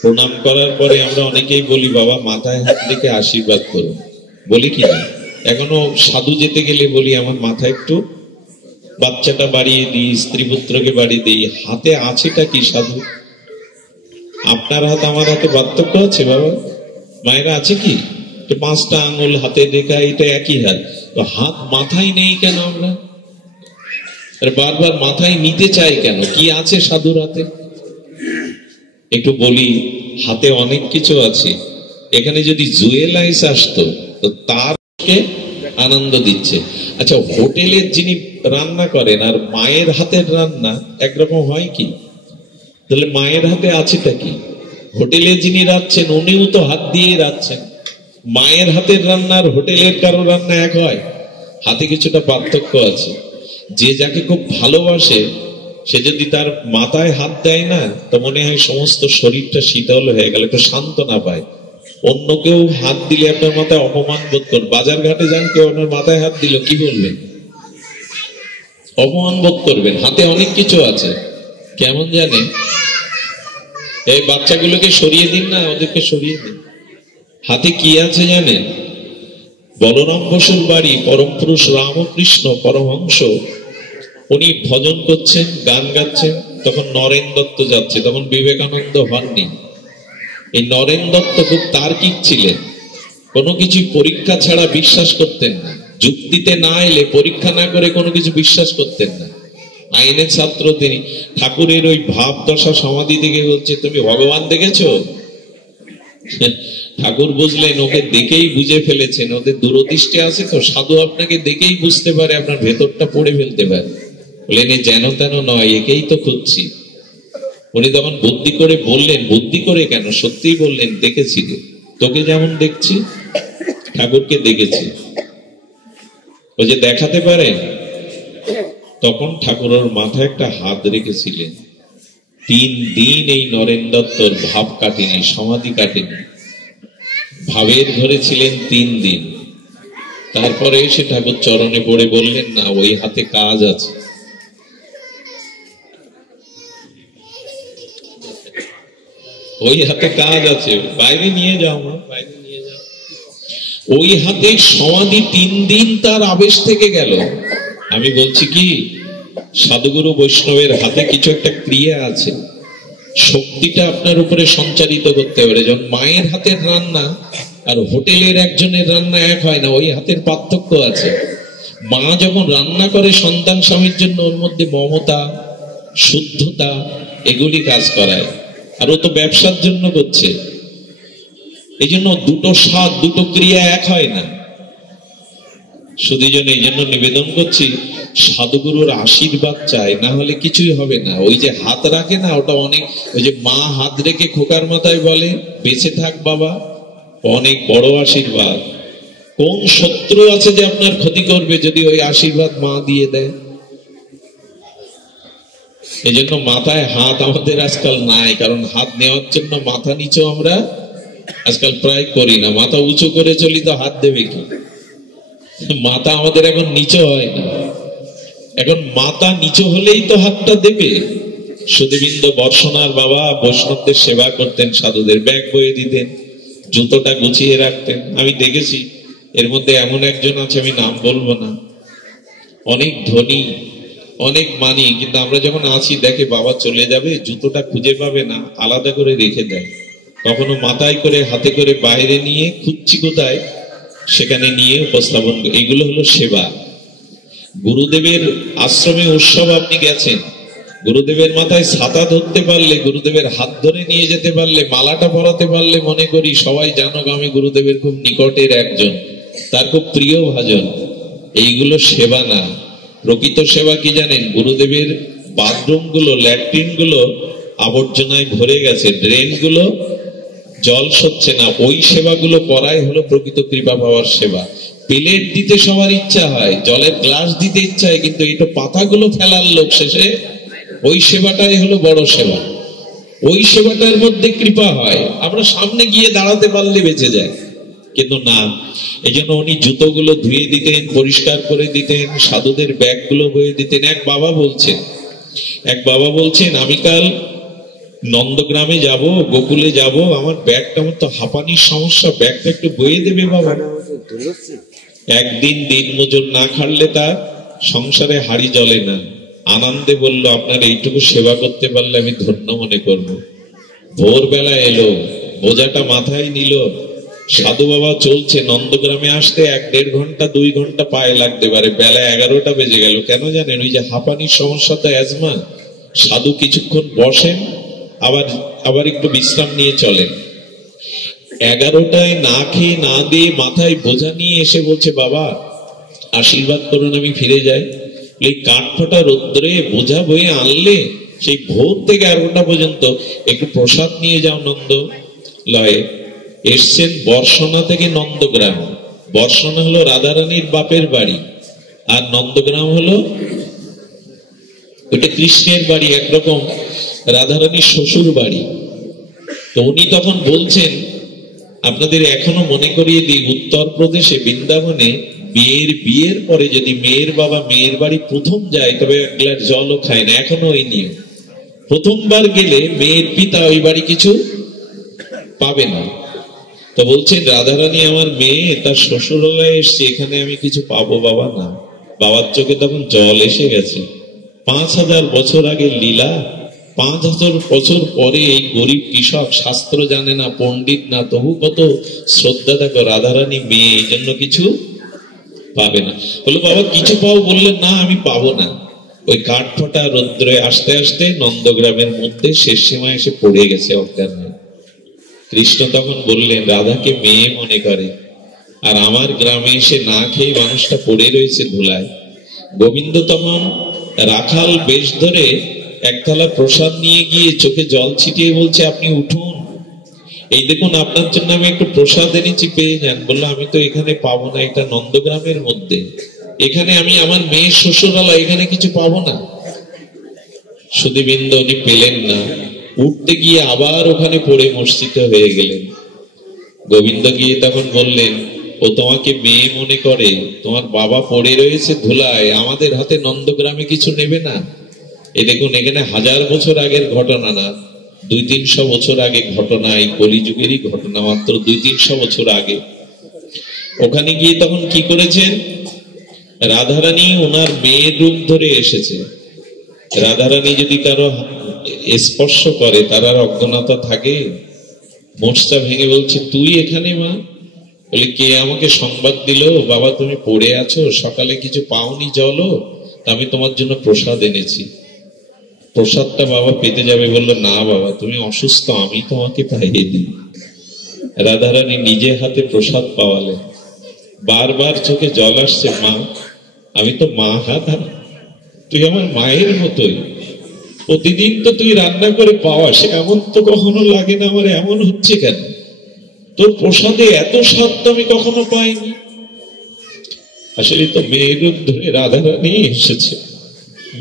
প্রণাম করার পরে আমরা অনেকেই বলি, বাবা মাথায় হাত রেখে আশীর্বাদ করুন, বলি কি না? এখনো সাধু যেতে গেলে বলি, আমার মাথায় একটু বাচ্চাটা বাড়িয়ে দিই, স্ত্রী পুত্রকে বাড়িয়ে দিই, হাতে আছেটা কি সাধু? আপনার হাত আমার হাতে পার্থক্য আছে বাবা? মায়েরা আছে কি? 5টা আঙুল হাতে রেখা, এটা একই হাত। তো হাত মাথায় নেই কেন আমরা? বারবার মাথায় নিতে চাই কেন? কি আছে সাধুর হাতে? একটু বলি, হাতে অনেক কিছু আছে। এখানে যদি জুয়েলাইস আসতো তো তারকে আনন্দ দিচ্ছে। আচ্ছা, হোটেলের যিনি রান্না করেন আর মায়ের হাতের রান্না একরকম হয় কি? তাহলে মায়ের হাতে আছেটা কি? হোটেলে যিনি রাঁধছেন উনিও তো হাত দিয়ে রাঁধছেন। মায়ের হাতের রান্না আর হোটেলের কারো রান্না এক হয়? হাতে কিছুটা পার্থক্য আছে। যে যাকে খুব ভালোবাসে সে যদি তার মাথায় হাত দেয় না, তো মনে হয় সমস্ত শরীরটা শীতল হয়ে গেল, একটু সান্ত্বনা পায়। অন্য কেউ হাত দিলে আপনার মাথায় অপমান বোধ করবেন। বাজার ঘাটে যান, কেউ আপনার মাথায় হাত দিল, কি বলবেন? অপমান বোধ করবেন। হাতে অনেক কিছু আছে, কেমন জানে? এই বাচ্চাগুলোকে সরিয়ে দিন না, ওদেরকে সরিয়ে দিন। হাতে কি আছে জানেন? বলরাম বসুর বাড়ি পরম পুরুষ রামকৃষ্ণ পরমহংস, উনি ভজন করছেন, গান গাচ্ছেন, তখন নরেন দত্ত যাচ্ছে, তখন বিবেকানন্দ হননি। এই নরেন দত্ত খুব তার্কিক ছিলেন, কোনো কিছু পরীক্ষা ছাড়া বিশ্বাস করতেন না। যুক্তিতে না এলে, পরীক্ষা না করে কোনো কিছু বিশ্বাস করতেন না। আইনের ছাত্র তিনি। ঠাকুরের ওই ভাব দশা সমাধি থেকে বলছে, তুমি ভগবান দেখেছো? ঠাকুর বুঝলেন ওকে দেখেই বুঝে ফেলেছেন, ওদের দূরদৃষ্টি আছে তো, সাধু আপনাকে দেখেই বুঝতে পারে, আপনার ভেতরটা পড়ে ফেলতে পারে। বললেন যেন তেন নয়, একেই তো খুঁজছি। উনি তখন বুদ্ধি করে বললেন, বুদ্ধি করে কেন, সত্যিই বললেন, দেখেছি তোকে যেমন দেখছি ঠাকুরকে দেখেছি। ও যে দেখাতে পারেন। তখন ঠাকুর ওর মাথায় একটা হাত রেখেছিলেন। 3 দিন এই নরেন দত্তর ভাব কাটেনি, সমাধি কাটেনি, ভাবের ঘরে ছিলেন 3 দিন। তারপরে এসে ঠাকুর চরণে পড়ে বললেন, না, ওই হাতে কাজ আছে। ওই হাতে কাজ আছে, বাইরে নিয়ে যাও মা, বাইরে নিয়ে যাও। ওই হাতে সমাধি 3 দিন তার আবেশ থেকে গেল। আমি বলছি কি, সাধুগুরু বৈষ্ণবের হাতে কিছু একটা ক্রিয়া আছে, শক্তিটা আপনার উপরে সঞ্চারিত করতে পারে। যখন মায়ের হাতের রান্না আর হোটেলের একজনের রান্না এক হয় না, ওই হাতের পার্থক্য আছে। মা যখন রান্না করে সন্তান স্বামীর জন্য, ওর মধ্যে মমতা, শুদ্ধতা, এগুলি কাজ করায়। আর ও তো ব্যবসার জন্য করছে, এই জন্য দুটো স্বাদ, দুটো ক্রিয়া এক হয় না। শুধু এই জন্য নিবেদন করছি, সাধুগুরুর আশীর্বাদ চাই, না হলে কিছুই হবে না। ওই যে হাত রাখে না, ওটা অনেক, ওই যে মা হাত রেখে খোকার মাথায় বলে, বেঁচে থাক বাবা, অনেক বড় আশীর্বাদ। কোন শত্রু আছে যে আপনার ক্ষতি করবে যদি ওই আশীর্বাদ মা দিয়ে দেয়? এই জন্য মাথায় হাত আমাদের আজকাল নাই, কারণ হাত নেওয়ার জন্য মাথা নিচু আমরা আজকাল প্রায় করি না। মাথা উঁচু করে চলি তো হাত দেবে কি? মাথা আমাদের এখন নিচু হয় না। এখন মাথা নিচু হলেই তো হাতটা দেবে। সুধীবৃন্দ বর্ষণার বাবা বৈষ্ণবদের সেবা করতেন, সাধুদের ব্যাগ বয়ে দিতেন, জুতোটা গুছিয়ে রাখতেন। আমি দেখেছি এর মধ্যে এমন একজন আছে, আমি নাম বলবো না, অনেক ধনী, অনেক মানি, কিন্তু আমরা যখন আছি দেখে বাবা চলে যাবে, জুতোটা খুঁজে পাবে না, আলাদা করে রেখে দেয়। কখনো মাথায় করে, হাতে করে বাইরে নিয়ে, খুঁজছি কোথায়, সেখানে নিয়ে উপস্থাপন করে। এগুলো হলো সেবা। গুরুদেবের আশ্রমে উৎসব আপনি গেছেন, গুরুদেবের মাথায় ছাতা ধরতে পারলে, গুরুদেবের হাত ধরে নিয়ে যেতে পারলে, মালাটা পরাতে পারলে, মনে করি সবাই জানুক আমি গুরুদেবের খুব নিকটের একজন, তার খুব প্রিয় ভাজন। এইগুলো সেবা না। প্রকৃত সেবা কি জানেন? গুরুদেবের বাথরুম গুলো, ল্যাট্রিন গুলো আবর্জনায় ভরে গেছে, ড্রেন গুলো জল সচ্ছে না, ওই সেবাগুলো করাই হলো প্রকৃত কৃপা পাওয়ার সেবা। প্লেট দিতে সবার ইচ্ছা হয়, জলের গ্লাস দিতে ইচ্ছা হয়, কিন্তু এটা পাতাগুলো ফেলার লোক শেষে, ওই সেবাটাই হলো বড় সেবা। ওই সেবাটার মধ্যে কৃপা হয়। আমরা সামনে গিয়ে দাঁড়াতে পারলে বেঁচে যায়, কিন্তু না। এই জন্য উনি জুতোগুলো ধুয়ে দিতেন, পরিষ্কার করে দিতেন, সাধুদের ব্যাগগুলো বয়ে দিতেন। এক বাবা বলছেন আমি কাল নন্দগ্রামে যাব, গোকুলে যাব, আমার ব্যাগটা, আমার তো হাঁপানির সমস্যা, ব্যাগটা একটু বয়ে দেবে বাবা। একদিন দিন মজুর না খাটলে তার সংসারে হাড়ি জ্বলে না, আনন্দে বলল আপনার এইটুকু সেবা করতে পারলে আমি ধন্য মনে করব। ভোরবেলা এলো, বোঝাটা মাথায় নিল, সাধু বাবা চলছে। নন্দগ্রামে আসতে 1-1.5 ঘন্টা 2 ঘন্টা পায়ে লাগতে পারে। বেলা 11টা বেজে গেল। কেন জানেন? ওই যে হাঁপানির সমস্যা, তো অ্যাজমা। সাধু কিছুক্ষণ বসেন, আবার একটু বিশ্রাম নিয়ে চলেন। 11টায় না খেয়ে না দিয়ে মাথায় বোঝা নিয়ে এসে বলছে, বাবা আশীর্বাদ করুন আমি ফিরে যাই। এই কাঠফাটা রোদ্রে বোঝা বয়ে আনলে, সেই ভোর থেকে 11টা পর্যন্ত একটু প্রসাদ নিয়ে যাও নন্দ লয়ে। এসছেন বর্ষণা থেকে নন্দগ্রাম। বর্ষণা হলো রাধারানীর বাপের বাড়ি, আর নন্দগ্রাম হলো ওটা কৃষ্ণের বাড়ি, একরকম রাধারানীর শ্বশুর বাড়ি। তো উনি তখন বলছেন, আপনাদের এখনো মনে করিয়ে দিই, উত্তরপ্রদেশে বৃন্দাবনে বিয়ের পরে যদি মেয়ের বাবা মেয়ের বাড়ি প্রথম যায়, তবে 1 গ্লাস জলও খায় না। এখনো ওই নিয়ম। প্রথমবার গেলে মেয়ের পিতা ওই বাড়ি কিছু পাবে না। তো বলছেন, রাধারানী আমার মেয়ে, তার শ্বশুরালয়ে এসছে, এখানে আমি কিছু পাবো বাবা না। বাবার চোখে তখন জল এসে গেছে। 5000 বছর আগে লীলা, 5000 বছর পরে এই গরিব কৃষক, শাস্ত্র জানে না, পণ্ডিত না, তবু কত শ্রদ্ধা। দেখো, রাধারানী মেয়ে, এই জন্য কিছু পাবে না। বললো, বাবা কিছু পাও? বললেন, না আমি পাবো না। ওই কাঠফাটা রৌদ্রে আসতে আসতে নন্দগ্রামের মধ্যে শেষ সীমায় এসে পড়ে গেছে অজ্ঞান। কৃষ্ণ তখন বললেন, রাধাকে মেয়ে মনে করে, আর আমার গ্রামে এসে না খেয়ে মানুষটা পড়ে রয়েছে ধুলায়। গোবিন্দ তখন রাখাল বেশ ধরে একতলা প্রসাদ নিয়ে গিয়ে চোখে জল ছিটিয়ে বলছে, আপনি উঠুন, এই দেখুন আপনার জন্য আমি একটু প্রসাদ এনেছি, পেয়ে যান। বললো, আমি তো এখানে পাবো না, এটা নন্দগ্রামের মধ্যে, এখানে আমি আমার মেয়ের শ্বশুরালয়, এখানে কিছু পাবো না। সুধীবৃন্দ উনি পেলেন না। উঠতে গিয়ে আবার ওখানে পড়ে মূর্ছিত হয়ে গেলেন। গোবিন্দ গিয়ে তখন বললেন, ও তোমাকে মেয়ে মনে করে, তোমার বাবা পড়ে রয়েছে ধুলায়, আমাদের হাতে নন্দগ্রামে কিছু নেবে না। এই দেখুন, এখানে 1000 বছর আগের ঘটনা না, 200-300 বছর আগে ঘটনা, এই কলিযুগেরই ঘটনা, মাত্র 200-300 বছর আগে। ওখানে গিয়ে তখন কি করেছেন, রাধারানী ওনার মেয়ের রূপ ধরে এসেছে। রাধারানী যদি কারো স্পর্শ করে, তার আর অজ্ঞানতা থাকে? মোর্চা ভেঙে বলছে, তুই এখানে মা? বলে, কে আমাকে সংবাদ দিল বাবা তুমি পড়ে আছো, সকালে কিছু পাওনি জলও, আমি তোমার জন্য প্রসাদ এনেছি। প্রসাদটা বাবা পেতে যাবে, বললো, না বাবা তুমি অসুস্থ, আমি তোমাকে পাইয়ে দিই। রাধারানী নিজে হাতে প্রসাদ পাওয়ালেন। বারবার চোখে জল আসছে, মা আমি তো মা হাত, তুই আমার মায়ের মতোই, প্রতিদিন তো তুই রান্না করে পাওয়াস, এমন তো কখনো লাগে না আমার, এমন হচ্ছে কেন? তোর প্রসাদে এত স্বাদ তো আমি কখনো পাইনি। আসলে তো মেয়ের রূপ ধরে রাধারানী এসেছে,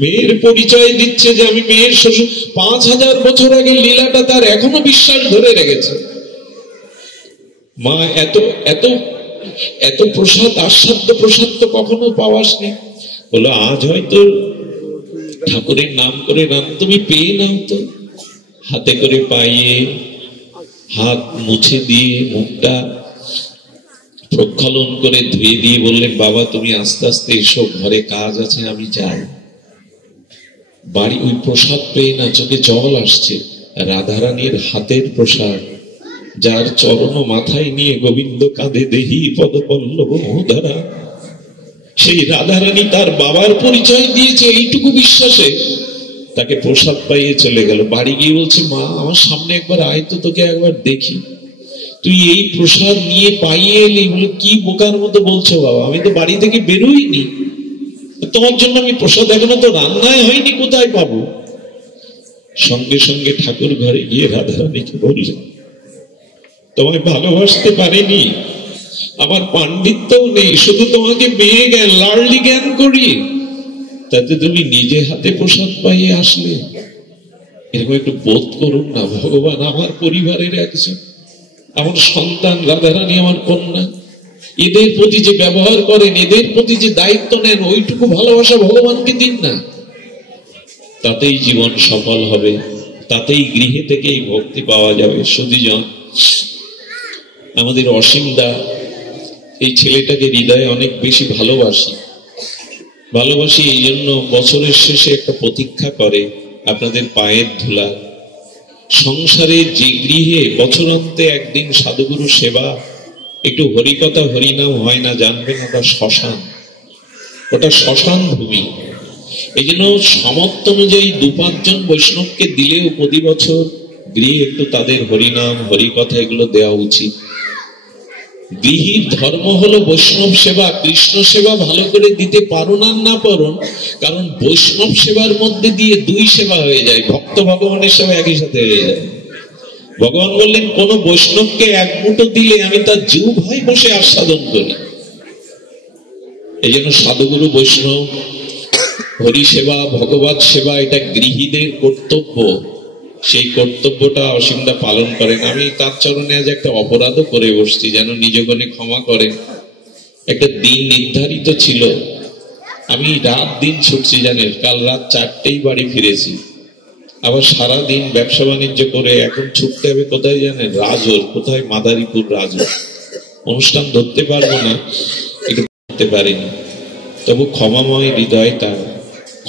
মেয়ের পরিচয় দিচ্ছে যে আমি মেয়ের শ্বশুর। 5000 বছর আগে লীলাটা তার এখনো বিশ্বাস ধরে রেখেছে। মা এত এত এত প্রসাদ, আস্বাদ্য প্রসাদ তো কখনো পাওয়াসনি। বলো, আজ হয়তো ঠাকুরের নাম করে রান তুমি পেয়ে নাও তো। হাতে করে পাইয়ে, হাত মুছে দিয়ে, মুখটা প্রক্ষালন করে ধুয়ে দিয়ে বললেন, বাবা তুমি আস্তে আস্তে এসো, ঘরে কাজ আছে, আমি যাই। বাড়ি ওই প্রসাদ পেয়ে না চোখে জল আসছে। রাধারানীর হাতের প্রসাদ, যার চরণ মাথায় নিয়ে গোবিন্দ কাঁদে, দেহি পদপল্লব মোহধারা। সেই রাধারানী তার বাবার পরিচয় দিয়েছে এইটুকু বিশ্বাসে, তাকে প্রসাদ পাইয়ে চলে গেল। বাড়ি গিয়ে বলছে, মা আমার সামনে একবার আয় তো, তোকে একবার দেখি, তুই এই প্রসাদ নিয়ে পাইয়ে এলি। বলে, কি বোকার মতো বলছো বাবা, আমি তো বাড়ি থেকে বেরোইনি, তোমার জন্য আমি প্রসাদ এখনো তো রান্নায় হয়নি, কোথায় পাবো? সঙ্গে সঙ্গে ঠাকুর ঘরে গিয়ে রাধারানীকে বললেন, তোমায় ভালোবাসতে পারিনি, আমার পাণ্ডিত্যও নেই, শুধু তোমাকে মেয়ে জ্ঞান, লাড়লি জ্ঞান করি, তাতে তুমি নিজে হাতে প্রসাদ পাইয়ে আসলে। এরকম একটু বোধ করুন না, ভগবান আমার পরিবারের একজন, আমার সন্তান রাধারানী আমার কন্যা, এদের প্রতি যে ব্যবহার করেন, এদের প্রতি যে দায়িত্ব নেন, ওইটুকু ভালোবাসা ভগবানকে দিন না। তাতেই জীবন সফল হবে, তাতেই গৃহে থেকেই ভক্তি পাওয়া যাবে। সুধীজন, আমাদের অসীম দা, এই ছেলেটাকে হৃদয়ে অনেক বেশি ভালোবাসি। ভালোবাসি এই জন্য বছরের শেষে একটা প্রতীক্ষা করে আপনাদের পায়ের ধুলা। সংসারের যে গৃহে বছরান্তে একদিন সাধুগুরু সেবা, একটু হরিকথা হরিনাম হয় না, জানবেন ওটা শ্মশান, ওটা শ্মশান ভূমি। এই জন্য সামর্থ্য অনুযায়ী 2-5 জন বৈষ্ণবকে দিলেও প্রতি বছর গৃহে একটু তাদের হরিনাম হরিকথা এগুলো দেওয়া উচিত। গৃহীর ধর্ম হলো বৈষ্ণব সেবা, কৃষ্ণ সেবা ভালো করে দিতে পারুন আর না পারুন, কারণ বৈষ্ণব সেবার মধ্যে দিয়ে 2 সেবা হয়ে যায়, ভক্ত ভগবানের সেবা একই সাথে হয়ে যায়। ভগবান বললেন কোন বৈষ্ণবকে 1 মুঠো দিলে আমি তার জিউ ভাই বসে আস্বাদন করি। এই জন্য সাধুগুরু বৈষ্ণব হরি সেবা ভগবত সেবা এটা গৃহীদের কর্তব্য। সেই কর্তব্যটা অসীমদা পালন করেন। আমি তার চরণে আজ একটা অপরাধও করে বসছি, যেন নিজগণে ক্ষমা করেন। একটা দিন নির্ধারিত ছিল, আমি রাত দিন ছুটছি জানেন, কাল রাত 4টেই বাড়ি ফিরেছি। আবার সারা দিন ব্যবসা বাণিজ্য করে এখন ছুটতে হবে কোথায় জানেন, রাজোর, কোথায় মাদারীপুর রাজোর। অনুষ্ঠান ধরতে পারবো না, একটু করতে পারিনি। তবু ক্ষমাময় হৃদয় তার,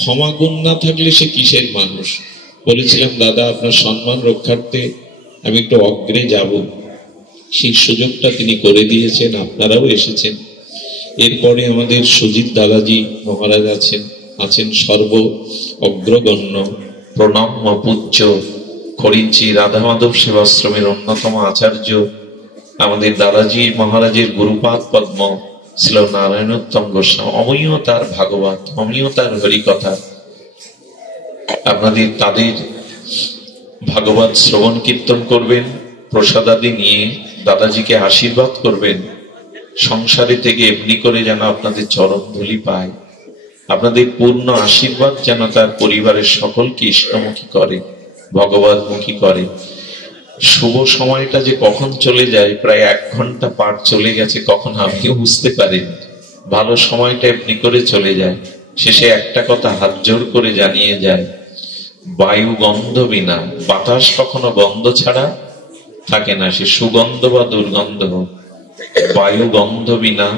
ক্ষমা গুণ না থাকলে সে কিসের মানুষ। বলেছিলাম দাদা আপনার সম্মান রক্ষার্থে আমি একটু অগ্রে যাব, সেই সুযোগটা তিনি করে দিয়েছেন, আপনারাও এসেছেন। এরপরে আমাদের সুজিত দাদাজি মহারাজ আছেন সর্ব অগ্রগণ্য প্রণম্য পূজ্য খড়িঞ্চি রাধা মাধব সেবাশ্রমের অন্যতম আচার্য আমাদের দাদাজি মহারাজের গুরুপাদ পদ্ম ছিল নারায়ণোত্তম গোস্বামী, অমীয় তার ভাগবত, অমীয় তার হরিকথা। আপনাদের তাদের ভাগবত শ্রবণ কীর্তন করবেন, প্রসাদাদি নিয়ে দাদাজিকে আশীর্বাদ করবেন। সংসারে থেকে এমনি করে যেন আপনাদের চরণ ধুলি পায়, আপনাদের পূর্ণ আশীর্বাদ যেন তার পরিবারের সকলকে ইষ্টমুখী করে, ভগবতমুখী করে। শুভ সময়টা যে কখন চলে যায়, প্রায় 1 ঘন্টা পার চলে গেছে, কখন আমিও বুঝতে পারিনি। ভালো সময়টা এমনি করে চলে যায়। শেষে একটা কথা হাত জোর করে জানিয়ে যায়, বায়ু গন্ধ বিনা, বাতাস কখনো গন্ধ ছাড়া থাকে না, সে সুগন্ধ বা দুর্গন্ধ হোক। বায়ু গন্ধ বিনা,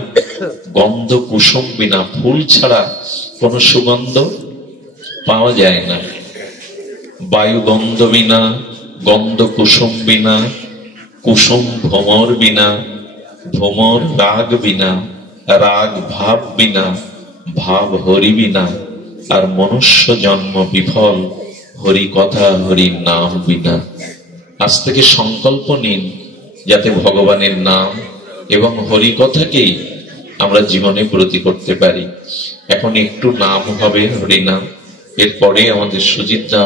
গন্ধ কুসুম বিনা, ফুল ছাড়া কোনো সুগন্ধ পাওয়া যায় না। বায়ু গন্ধ বিনা, গন্ধ কুসুম বিনা, কুসুম ভ্রমর বিনা, ভ্রমর রাগ বিনা, রাগ ভাব বিনা, ভাব হরি বিনা, আর মনুষ্য জন্ম বিফল হরি কথা হরি নাম বিনা। আজ থেকে সংকল্প নিন যাতে ভগবানের নাম এবং হরি কথাকেই আমরা জীবনে ব্রতী করতে পারি। এখন একটু নাম হবে হরিনাম, এরপরে আমাদের সুজিত দা